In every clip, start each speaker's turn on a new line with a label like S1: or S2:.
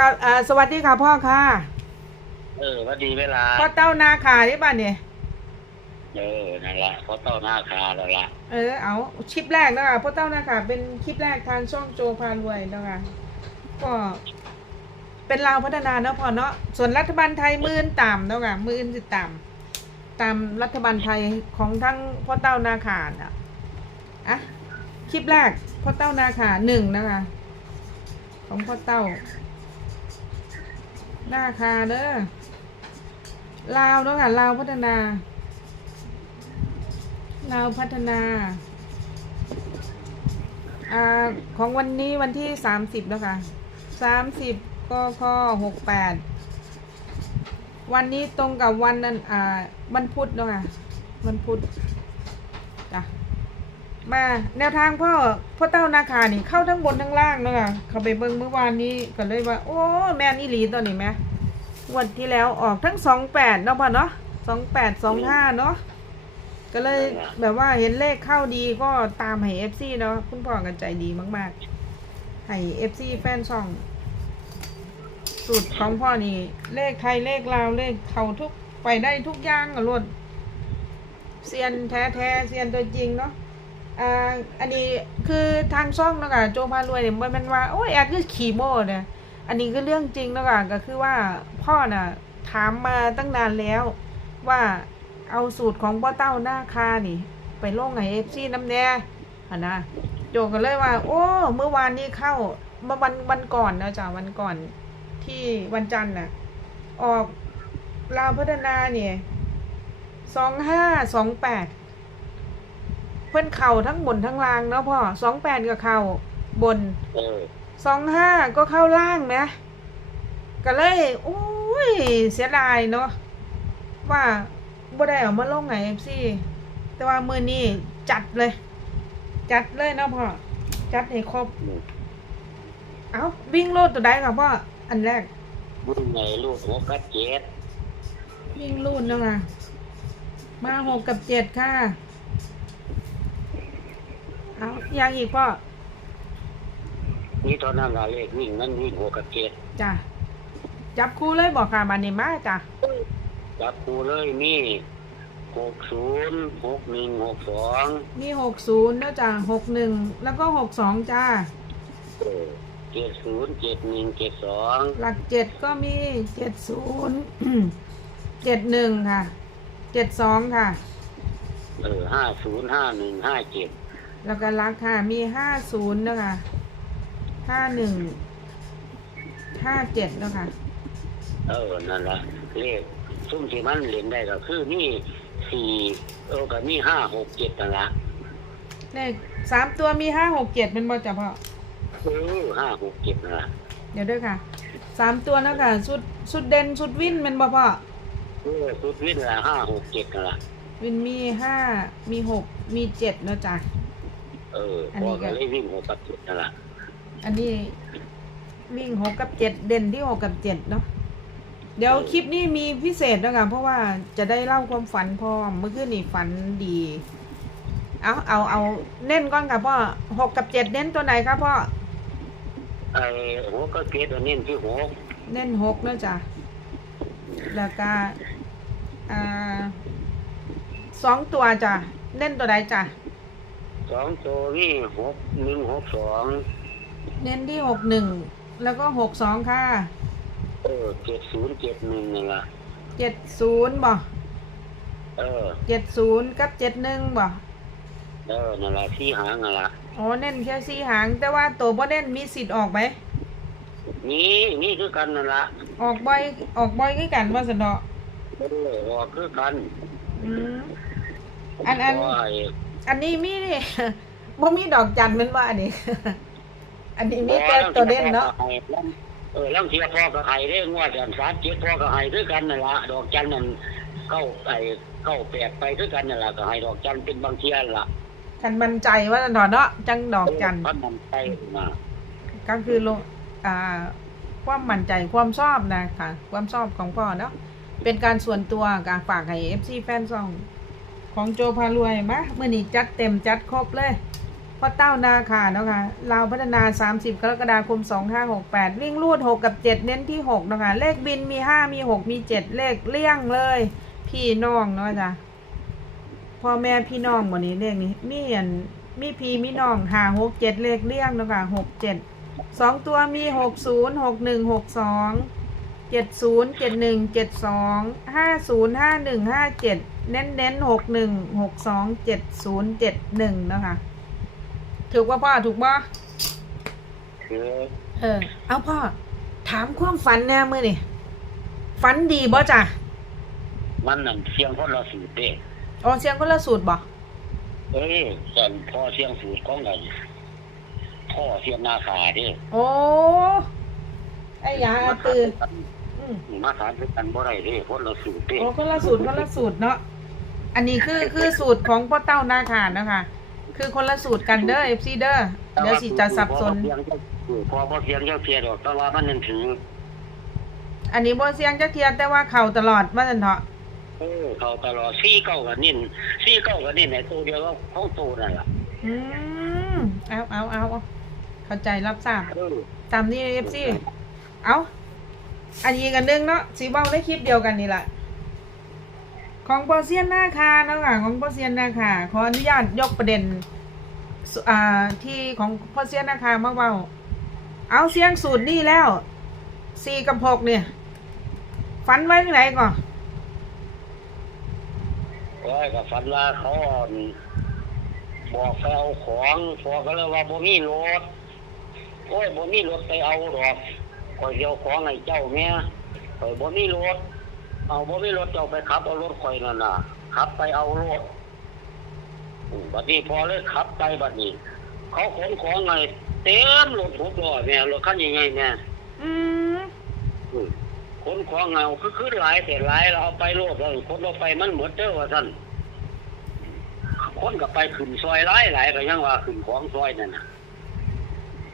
S1: กับอ่าสวัสดีค่ะพ่อค่ะ
S2: เออพอดีเวลา
S1: พ่อเต้านาขาที่บ้านเนี่ย
S2: เออนั่นละเพราะเต้าหน้าคาแล้วละ
S1: เออเอาคลิปแรกนะคะพ่อเต้านาขาเป็นคลิปแรกทางช่องโจพารวยนะคะก็เป็นลาวพัฒนาเนาะพ่อเนาะส่วนรัฐบาลไทยมือนต่ำเนาะค่ะมือนสิต่ำตามรัฐบาลไทยของทั้งพ่อเต้านาขาอะอะคลิปแรกพ่อเต้านาขาหนึ่งนะคะของพ่อเต้า หน้าคาเด้อลาวเนาะค่ะลาวพัฒนาลาวพัฒนาอ่าของวันนี้วันที่สามสิบแล้วค่ะสามสิบกคหกแปดวันนี้ตรงกับวันนั้นอ่าวันพุธเนาะค่ะวันพุธ มาแนวทางพ่อพ่อเต้านาคานี่เข้าทั้งบนทั้งล่างเนาะคะเขาไปเบิ่งเมื่อวานนี้ก็เลยว่า โอ้แม่นอีหลีตัวนี้ไหมวันที่แล้วออกทั้งสองแปดเนาะพ่อเนาะสองแปดสองห้าเนาะก็เลยแบบว่าเห็นเลขเข้าดีก็ตามให้เอฟซีเนาะคุณพ่อกันใจดีมาก ๆ ให้เอฟซีแฟนช่อง สูตรของพ่อนี่ เลขไทยเลขลาวเลขเขาทุกไปได้ทุกอย่างอะรวดเซียนแท้แท้ๆเซียนตัวจริงเนาะ อ่าอันนี้คือทางช่องเนาะค่ะโจพารวยเนี่ยมันเป็นว่าโอ้ยแอดคือขี่โม่เนี่ยอันนี้คือเรื่องจริงแล้วกันก็คือว่าพ่อน่ะถามมาตั้งนานแล้วว่าเอาสูตรของพ่อเต้าหน้าคานี่ ไปลงไห้เอฟซีน้ำแน่อะนะโจก็เลยว่า โอ้เมื่อวานนี้เข้าเมื่อวันวันก่อนนะจ๊ะวันก่อนที่วันจันทร์น่ะ ออกลาวพัฒนาเนี่ยสองห้าสองแปด เพื่อนเข่าทั้งบนทั้งล่างเนาะพ่อสองแปดก็เข่าบน
S2: เออ
S1: สองห้าก็เข้าล่างไหมก็เลยโอ้ยเสียดายเนาะว่าบ่ได้เอามาลงไงเอฟซีแต่ว่ามือนี้จัดเลย จัดเลยเนาะพ่อจัดให้ครบ เอาวิ่งโลดตัวใดค่ะพ่ออันแรก
S2: มึงไงลูกหัวกัดเจ็ด
S1: วิ่งลูดเนาะค่ะมาหกกับเจ็ดค่ะ เอาอย่างอีกพ่อ
S2: นี่ตอนนั้นละเลขวิ่งนั่นวิ่งหัวกัดเจ็ด
S1: จ้ะจับคู่เลยบอกค่ะบานนี้มาจ้ะ
S2: จับคูเลยมีหกศูนย์หกหนึ่งหกสอง
S1: มีหกศูนย์นะจ้ะหกหนึ่งแล้วก็หกสองจ้า
S2: เออเจ็ดศูนย์เจ็ดหนึ่งเจ็ดสอง
S1: หลักเจ็ดก็มีเจ็ดศูนย์เจ็ดหนึ่งค่ะเจ็ดสองค่ะ
S2: เออห้าศูนย์ห้าหนึ่งห้าเจ็ด
S1: แล้วก็หลักค่ะ มีห้าศูนย์นะคะห้าหนึ่งห้าเจ็ดนะคะ
S2: เออ นั่นละเลขซุ่มที่มันเล่นได้ก็คือมีสี่เออก็มีห้าหกเจ็ดนั่นละ
S1: เลขสามตัวมีห้าหกเจ็ดเป็นบอจ้ะพ่อ
S2: เออห้าหกเจ็ดนั่นละ
S1: เดี๋ยวด้วยค่ะสามตัวนะคะสุดสุดเด่นสุดวินเป็นบอพ่อ
S2: เออสุดวิทย์ละห้าหกเจ็ดนั่นละ
S1: วินมีห้ามีหกมีเจ็ดนะจ๊ะ
S2: เออ
S1: อัน
S2: พ
S1: นี้
S2: อ
S1: ก็
S2: ก็เลยวิ่งหกกับเจ็ดนั่นละ
S1: อันนี้วิ่งหกกับเจ็ดเด่นที่หกกับเจ็ดเนาะเดี๋ยวคลิปนี้มีพิเศษนะคะเพราะว่าจะได้เล่าความฝันพร้อมเมื่อคืนนี่ฝันดี เอาเอาเอาเน้นก่อนค่ะพ่อหกกับเจ็ดเน้นตัวไหนครับพ่อ
S2: ไอ้หัวก็เจ็ดอันนี้ที่หก
S1: เน้นหกเนาะจ้ะแล้วก็อ่าสองตัวจ้ะเน้นตัวใดจ้ะ
S2: สองตัวนี่หกหนึ่งหกสอง
S1: เน้นที่หกหนึ่งแล้วก็หกสองค่ะ
S2: เออเจ็ดศูนย์เจ็ดหนึ่งนั่นละ
S1: เจ็ดศูนย์บ่
S2: เออ
S1: เจ็ดศูนย์กับเจ็ดหนึ่งบ่
S2: เออนั่นละที่หางนั่นละ
S1: อ๋อเน้นแค่สี่หาง แต่ว่าตัวบ่เน้นมีสิทธิ์ออกไหม
S2: นี่นี่คือกันนั่นละ
S1: ออกบ่อยออกบ่อยคือกันว่าสนอ
S2: เออออกคือกัน
S1: อืมอันอัน
S2: เพราะไอ้
S1: อันนี้มีนี่บ่มีดอกจันทร์แมันว่าอันนี้ อันนี้มีแต่ตัวเด่นเนาะ
S2: เออแล้วเทียพ่อกับไห้ได้งวดอันสามเจ็ดพ่อกับไห้ด้วยกันนั่นละดอกจันนั่นเข้าไอ้เข้าแปดไปด้วยกันนั่นละกับไห้ดอกจันเป็นบางเทียนละ
S1: คันมั่นใจว่าสนอเนาะจังดอกจันทร์
S2: พันมันไปมา
S1: ก็คือลงอ่าความมั่นใจความชอบนะค่ะ ความชอบของพ่อเนาะเป็นการส่วนตัวการฝากให้ FC แฟนซอง ของโจพารวยมะเมื่อนี้จัดเต็มจัดครบเลยพ่อเต้านาค่ะเนาะค่ะลาวพัฒนา 30 กรกฎาคม 2568 วิ่งรูด 6 กับ 7 เน้นที่ 6 เนาะค่ะ เลขบินมี 5 มี 6 มี 7 เลขเลี่ยงเลย พี่น้องเนาะจ้ะพ่อแม่พี่น้องหมดนี้เลขนี้มีอันมีพี่มีน้องหาหกเจ็ดเลขเลี่ยงเนาะค่ะหกเจ็ดสองตัวมีหกศูนย์หกหนึ่งหกสองเจ็ดศูนย์เจ็ดหนึ่งเจ็ดสองห้าศูนย์ห้าหนึ่งห้าเจ็ด เน้นเน้นหกหนึ่งหกสองเจ็ดศูนย์เจ็ดหนึ่งเนาะค่ะถูกป่ะพ่อถูกป่ะ
S2: คือ
S1: เออ เอาพ่อ ถามความฝันแน่มื่อนี่ฝันดีบ่จ้ะ
S2: มันนั่นเสียงคนละสูตรเด้
S1: อ๋อเสียงคนละสูตรบ่
S2: เอ้ยส่วนพ่อเสียงสูตรของไงพ่อเสียงนาคาเด้
S1: โอ้ไอ้ยาอาตืออืม
S2: มาถามด้วยกันบ่ได้เด้คนละสูตรเด้
S1: โอ้คนละสูตรคนละสูตรเนาะ อันนี้คือคือสูตรของพ่อเต้านาคานะคะ คือคนละสูตรกันเด้อเอฟซีเด้อเดี๋ยวสิจะสับสน
S2: พอบ่เสียงเจ้าเสียดอกแต่ว่ามันนั่นถือ
S1: อันนี้บ่เสียงจักเทียแต่ว่าเข่าตลอดว่าซั่นเถาะ
S2: เออเขาตลอดซี่เก้ากับนิ่นซี่เก้ากับนิ่นในตัวเดียวก็ของตัวนั่นล่ะ
S1: อืมเอาเอาเอาเอาเข้าใจรับทราบ
S2: เออ
S1: ตามนี้เอฟซีเอาอันนี้กันนึงเนาะสีเบ้าได้คลิปเดียวกันนี่แหละ ของปอเซียนนาคาเนาะค่ะของปอเซียนนาคาขออนุญาตยกประเด็นอ่าที่ของปอเซียนนาคามาเบาเอาเสียงสูตรนี่แล้วสี่กับหกเนี่ยฟันไว้ที่ไหนก่อน
S2: โอ้ยก็ฝันว่าเขาบอกไปเอาของพอก็เลยว่าบ่มีรถโอ้ยบ่มีรถไปเอาดอกข่อยสิเดียวของให้เจ้าแม่ข่ยบ่มีรถ เอาบ่มีรถเจ้าไปขับเอารถข่อยนั่นน่ะขับไปเอารถอืมบัดนี้พอเลยขับไปบัดนี้ เขาขนของไงเต็มรถหกล้อแม่รถคันใหญ่ๆแม่
S1: อืม
S2: อืมขนของเงาคือคือหลายแต่หลายเราเอาไปโลดแล้วคนเราไปมันหมดเด้อว่าท่านคนก็ไปขึ้นซอยหลายหลายก็ยังว่าขึ้นของซอยนั่นน่ะ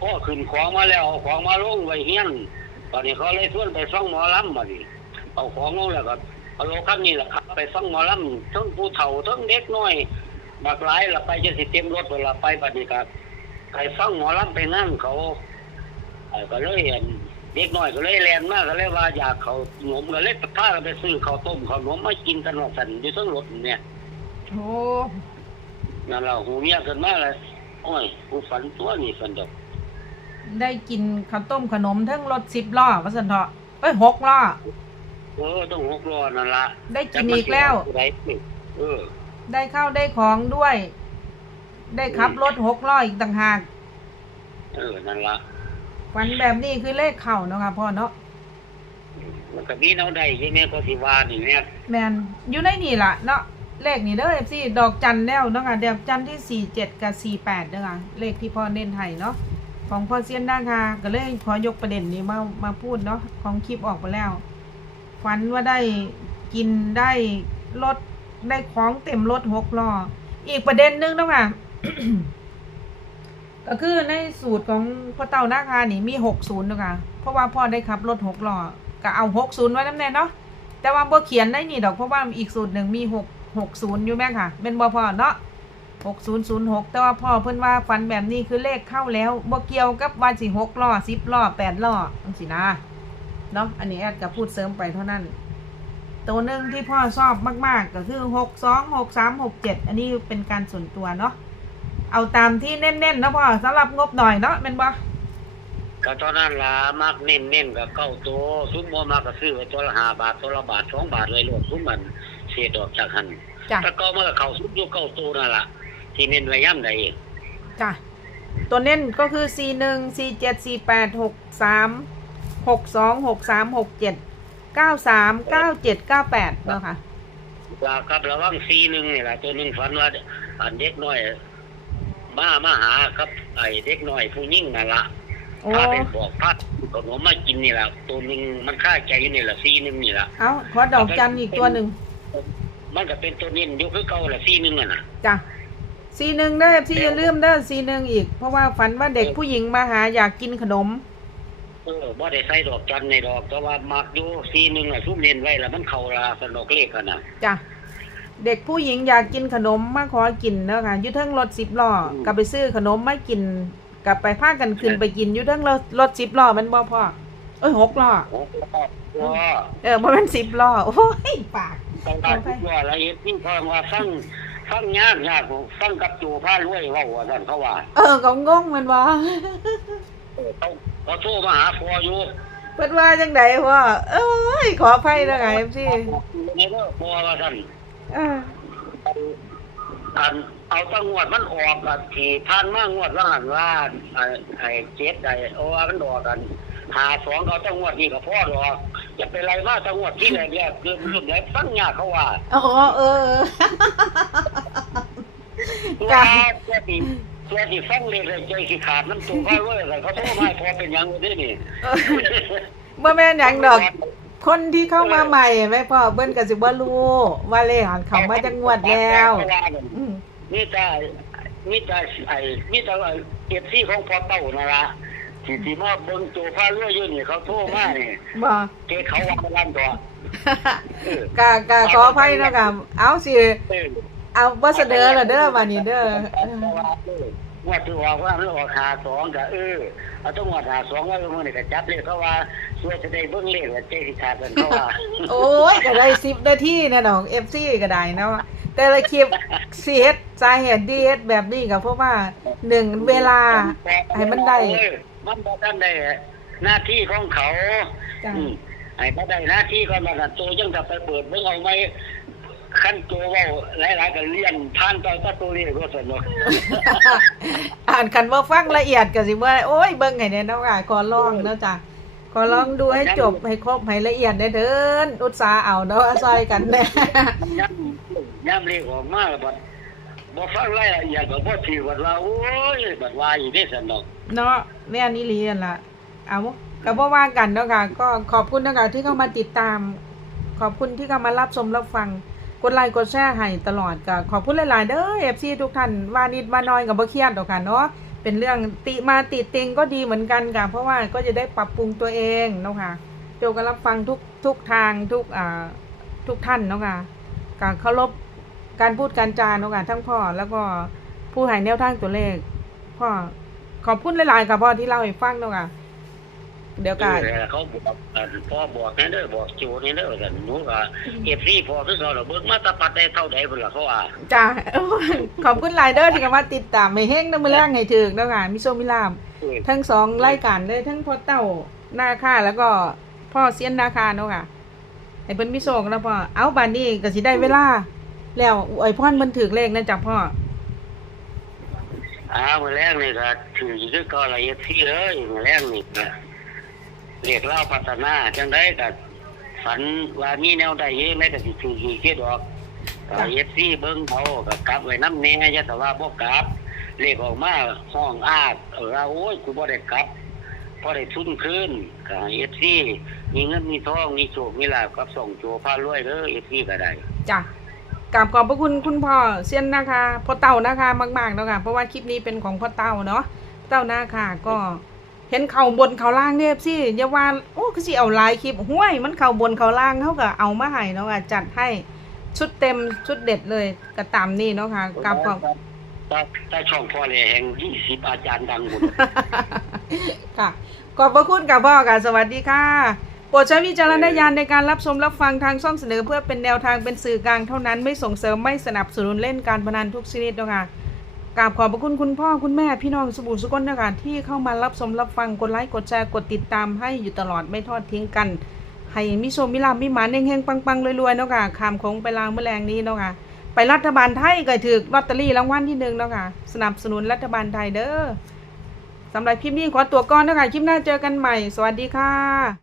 S2: พอขึ้นของมาแล้วเอาของมาลงไว้เฮียนตอนนี้เขาเลยชวนไปซ่องหมอลำบัดนี้ เอาของลงแล้วก็เอารถคันนี้แหละครับ ไปซ่องหมอลำทั้งผู้เฒ่าทั้งเด็กน้อยบักหลายละไปจะสิเต็มรถเวลาไปบัดนี้ก็ไปซ่องหมอลำไปนั่งเขาเอ่อก็เลยเห็นเด็กน้อยก็เลยแลนมากก็เลยว่าอยากเขาหนมก็เลยพากันไปซื้อข้าวต้มข้าวหนมมากินกันว่าสันอยู่ทั้งรถเนี่ย
S1: โอ้
S2: นั่นเราหูเมียกันมาเลยโอ้ยกูฝันตัวนี่ฝันดอก
S1: ได้กินข้าวต้มขนมทั้งรถสิบล้อว่าซั่นเถาะเอ้ยหกล้อ
S2: เออต้องหกล้อนั่นละ
S1: ได้กินอีกแล้ว
S2: ได้เออ
S1: ได้ข้าวได้ของด้วย ได้ขับรถหกล้ออีกต่างหาก
S2: เออนั่นละ
S1: ฝันแบบนี้คือเลขเข่าเนาะค่ะพ่อเนาะ
S2: มันก็มีแนวใดใช่ไหมก็สิว่านี่เนี่ย
S1: แมนอยู่ในนี่ล่ะเนาะเลขนี่เด้อเอฟซีดอกจันแล้วเนาะค่ะดอกจันที่สี่เจ็ดกับสี่แปดเด้อค่ะเลขที่พ่อเน้นให้เนาะของพ่อเซียนนาคาก็เลยขอยกประเด็นนี้มามาพูดเนาะของคลิปออกไปแล้ว ฝันว่าได้กินได้รถได้ของเต็มรถหกล้ออีกประเด็นหนึงนะค่ะก็คือในสูตรของพ่อเต่านาคานี่มีหกศูนย์เนาะค่ะเพราะว่าพ่อได้ขับรถหกล้อก็เอาหกศูนย์ไว้น้ำแน่เนาะแต่ว่าบ่เขียนได้นี่ดอกเพราะว่าอีกสูตรหนึ่งมีหกหกศูนย์อยู่แม่ค่ะเป็นบ่พอเนาะหกศูนย์ศูนย์หกแต่ว่าพ่อเพิ่นว่าฟันแบบนี้คือเลขเข้าแล้วบ่เกี่ยวกับว่าสิหกล้อสิบล้อแปดล้อจังสินะ เนาะอันนี้แอดก็พูดเสริมไปเท่านั้น ตัวหนึ่งที่พ่อชอบมาก ๆ ก็คือหกสองหกสามหกเจ็ดอันนี้เป็นการส่วนตัวเนาะเอาตามที่เน้นๆเนาะพ่อสำหรับงบหน่อยเนาะเป็นบ่
S2: ก็ตอนนั้นล่ะมักเน้นเน้นๆกับเก้าตัวซุ้มบ่มากก็ซื้อไว้ตัวละห้าบาทตัวละบาทสองบาทเลยรวมซุ้มมันเสียดอกจากหัน
S1: จ้ะ
S2: ถ้าเก็มันก็เข้าซุ้มอยู่เก้าตัวนั่นล่ะที่เน้นไว้ย่ำใด
S1: จ้ะตัวเน้นก็คือ C หนึ่ง C เจ็ด C แปดหกสาม หกสองหกสามหกเจ็ดเก้าสามเก้าเจ็ดเก้าแปดเนาะค่ะ
S2: ลาครับระวังซีหนึ่งนี่แหละตัวหนึ่งฝันว่าอันเด็กน้อยมามาหาครับ ไอ้เด็กน้อยผู้ยิ่งนั่นละ
S1: โอ้
S2: พาไปบอกพัดขนมมากินนี่แหละตัวหนึ่งมันค่าใจอยู่นี่แหละซีหนึ่งนี่แหละ
S1: เอาขอดอกจันอีกตัวหนึ่ง
S2: มันก็เป็นตัวนี้อยู่คือเก่าแหละซีหนึ่งอะนะ
S1: จ้ะ C หนึ่งเด้อพี่อย่าลืมเด้อ C หนึ่งอีก เพราะว่าฝันว่าเด็กผู้หญิงมาหาอยากกินขนม
S2: เออบ่ได้ใส่ดอกจันในดอกแต่ว่ามักอยู่ซีหนึ่งอะซุ่มเน้นไว้แล้วมันเข้าลาสนอกเลขกันนะ
S1: จ้ะเด็กผู้หญิงอยากกินขนมมาขอกินเนาะค่ะอยุทเทิงรถสิบล้ออ
S2: ม
S1: ก็ไปซื้อขนมมากิน กลับไปพากันขึ้นไปกินอยุทเทิงรถรถสิบล้อแมันบ่พ่อเอ้ยหกล้อ
S2: โอ้โหว่า
S1: เออบ่แมันสิบล้อโอ้ยปาก
S2: ต้องการทุกว่าละเอียดที่ฟังว่าฟังฟังยากยากฟังกับโจผ้ารวยเว่าว่าท่านเขาว่า
S1: เออก็งงแมันว่า
S2: เออเขา เขาโทรมาหาพออยู่
S1: เพิ่นว่าจังไดพ่อเอ้ยขออภัยนะไงพี่
S2: ในเรื่องพอว่าท่าน
S1: เออ
S2: อันเอาตั้งงวดมันออกกับที่ผ่านมางวดว่าหันว่าไอ้ไอ้เจ็ดไอ้โอ้ว่ามันออกกันหาสองเขาตั้งงวดนี่กับพ่อดอกจะเป็นไรมาตั้งงวดที่แรกแรกคือเรื่องไหนฟังยากเขาว่า
S1: อ๋อเออ
S2: ตัว
S1: จ้ะ
S2: ตั วที่ตัวที่ฟังเลยเลยใจสิขาดน้ำตัวเขาเลยอะไรเขาโทรมาให้พอเป็นหยังอยู่นี่นี่
S1: บ่แม่นหยังดอก คนที่เข้ามาใหม่แม่พ่อเบิ้นก็สิบ่รู้ว่าเลขหันเขามาจังงวดแล้วอืม
S2: นี่แต่นี่แต่ไอ้นี่แต่เอฟซีของพอเต้านั่นละที่ที่มาเบิ่งโจฟ้าเรืออยู่นี่เขาโทรมานี่
S1: บ่
S2: เกเขาว่ามาลั่นตัวเออกะ
S1: กะขออภัยนะกะเอาสิ
S2: เออ
S1: เอาบ่เสนอล้วเด้อบัดนี้เด้อ
S2: ว่าถือว่าว่ามันออกหาสองก็เออเอาต้องว่าหาสองว่าเมื่อนี่ก็จับเลยเขาว่าช่วยจะได้เบิ่งเลขว่าเจ๊สิขาดกันเขาว่า
S1: โอ้ยก็ได้10นาทีนะน้อง FC ก็ได้เนาะแต่ละคลิปสิเฮ็ดสาเหตุดีเฮ็ดแบบนี้ก็เพราะว่าหนึ่งเวลาให้มันได้
S2: มันบ่ทันได้หน้าที่ของเขา
S1: จ้ะ
S2: อืมให้เขาได้หน้าที่ก่อนว่าโตยังจะไปเปิดเบิ่งเอาไหม ขั้นโตเว้าหลายๆก็เลี่ยนผ่านต่อตัวตัวนี้ก็สนุก
S1: อ่านคันว่าฟังละเอียดก็สิว่าโอ้ยเบิ่งให้แน่เนาะค่ะขอลองเนาะจ้ะขอลองดูให้จบให้ครบให้ละเอียดได้เด้ออุตสาห์เอาเนาะซอยกันแน่
S2: มันย่ำย่ำเรียกออกมาบัดบ่ฟังรายละเอียดก็บ่ถือบัดว่าโอ้ยบัดว่าอยู่ได้สนุก
S1: เนาะแม่นอีหลีนั่นล่ะเอาก็บ่ว่ากันเนาะค่ะก็ขอบคุณนะคะที่เข้ามาติดตาม ขอบคุณที่เข้ามารับชมรับฟัง กดไลค์กดแชร์ให้ตลอดก็ขอบคุณหลาย ๆ เด้อ FC ทุกท่านว่านิดว่าน้อยก็บ่เครียดดอกค่ะเนาะเป็นเรื่องติมาติติงก็ดีเหมือนกันค่ะเพราะว่าก็จะได้ปรับปรุงตัวเองเนาะค่ะโจก็รับฟังทุกทุกทางทุกอ่าทุกท่านเนาะค่ะการเคารพการพูดการจาเนาะค่ะทั้งพ่อแล้วก็ผู้ให้แนวทางตัวเลขพ่อขอบคุณหลาย ๆ ค่ะพ่อที่เล่าให้ฟังเนาะค่ะ เดี๋ยวกัน
S2: เออเขาบอกอันพ่อบอกให้เด้อบอกโจนี่เด้อกันหนูก็เอฟซีพ่อคือเขาน่ะเบิ่งมาแตะปัดได้เท่าใดพุ่นล่ะเขาว่า
S1: จ้าขอบคุณหลายเด้อที่เข้ามาติดตามไม่เฮงน้ำมือแรงให้ถึกเนาะค่ะมิโซมิลาม
S2: เออ
S1: ทั้งสองรายการเลยทั้งพ่อเต้านาคาแล้วก็พ่อเซียนนาคาเนาะค่ะให้เพิ่นมิโซกนะพ่อเอาบานนี้ก็สิได้เวลา แล้วอวยพรเพิ่นถึกเลขนะจ๊ะพ่อ
S2: อ้าวมื้อแรกนี่ก็ถืออยู่คือเก็ละเอียดที่เลยมื้อแรกนี่ก็ เรียกเล่าพัฒนาจังไดก็ฝันว่ามีแนวใดเยอะแม่ก็สิถืออยู่คือดอกก็เอฟซีเบิ่งเขาก็กลับไว้นำแน่อย่าแต่ว่าบ่กลับเลขออกมาห้องอ้ากเออว่าโอ้ยกูบ่ได้กลับพอได้ทุนคืนก็เอฟซีมีเงินมีทองมีโชคมีลาภกับส่งโจพารวยเด้อเอฟซีก็ได้
S1: จ้ะกราบขอบพระคุณคุณพ่อเซียนนะคะพ่อเต่านะคะมากๆเนาะค่ะเพราะว่าคลิปนี้เป็นของพ่อเต่าเนาะเต่านาค่ะก็ เห็นเข่าบนเข่าล่างเนี่ยสิอย่าว่าโอ้คือสิเอาลายคลิปห้วย มันเข่าบนเข่าล่างเขาก็เอามาให้เนาะค่ะจัดให้ชุดเต็มชุดเด็ดเลยก็ตามนี่เนาะค่ะกับขอบ
S2: ถ้าถ้าช่องพ่อเลยแห่งยี่สิบอาจารย์ดังหมด
S1: ค่ะขอบพระคุณกับพ่อค่ะสวัสดีค่ะโปรดใช้วิจารณญาณในการรับชมรับฟังทางช่องเสนอเพื่อเป็นแนวทางเป็นสื่อกลางเท่านั้นไม่ส่งเสริมไม่สนับสนุนเล่นการพนันทุกชนิดเนาะค่ะ กราบขอบพระคุณคุณพ่อคุณแม่พี่น้องสบู่สุกนนะคะที่เข้ามารับชมรับฟังกดไลค์กดแชร์กดติดตามให้อยู่ตลอดไม่ทอดทิ้งกัน ให้มิโชมิลามิหมานเฮงๆปังๆรวยๆเนาะค่ะขามคงไปลางเมื่อแรงนี้เนาะค่ะไปรัฐบาลไทยก็ถือลอตเตอรี่รางวัลที่หนึ่งเนาะค่ะสนับสนุนรัฐบาลไทยเด้อสำหรับคลิปนี้ขอตัวก่อนนะคะคลิปหน้าเจอกันใหม่ สวัสดีค่ะ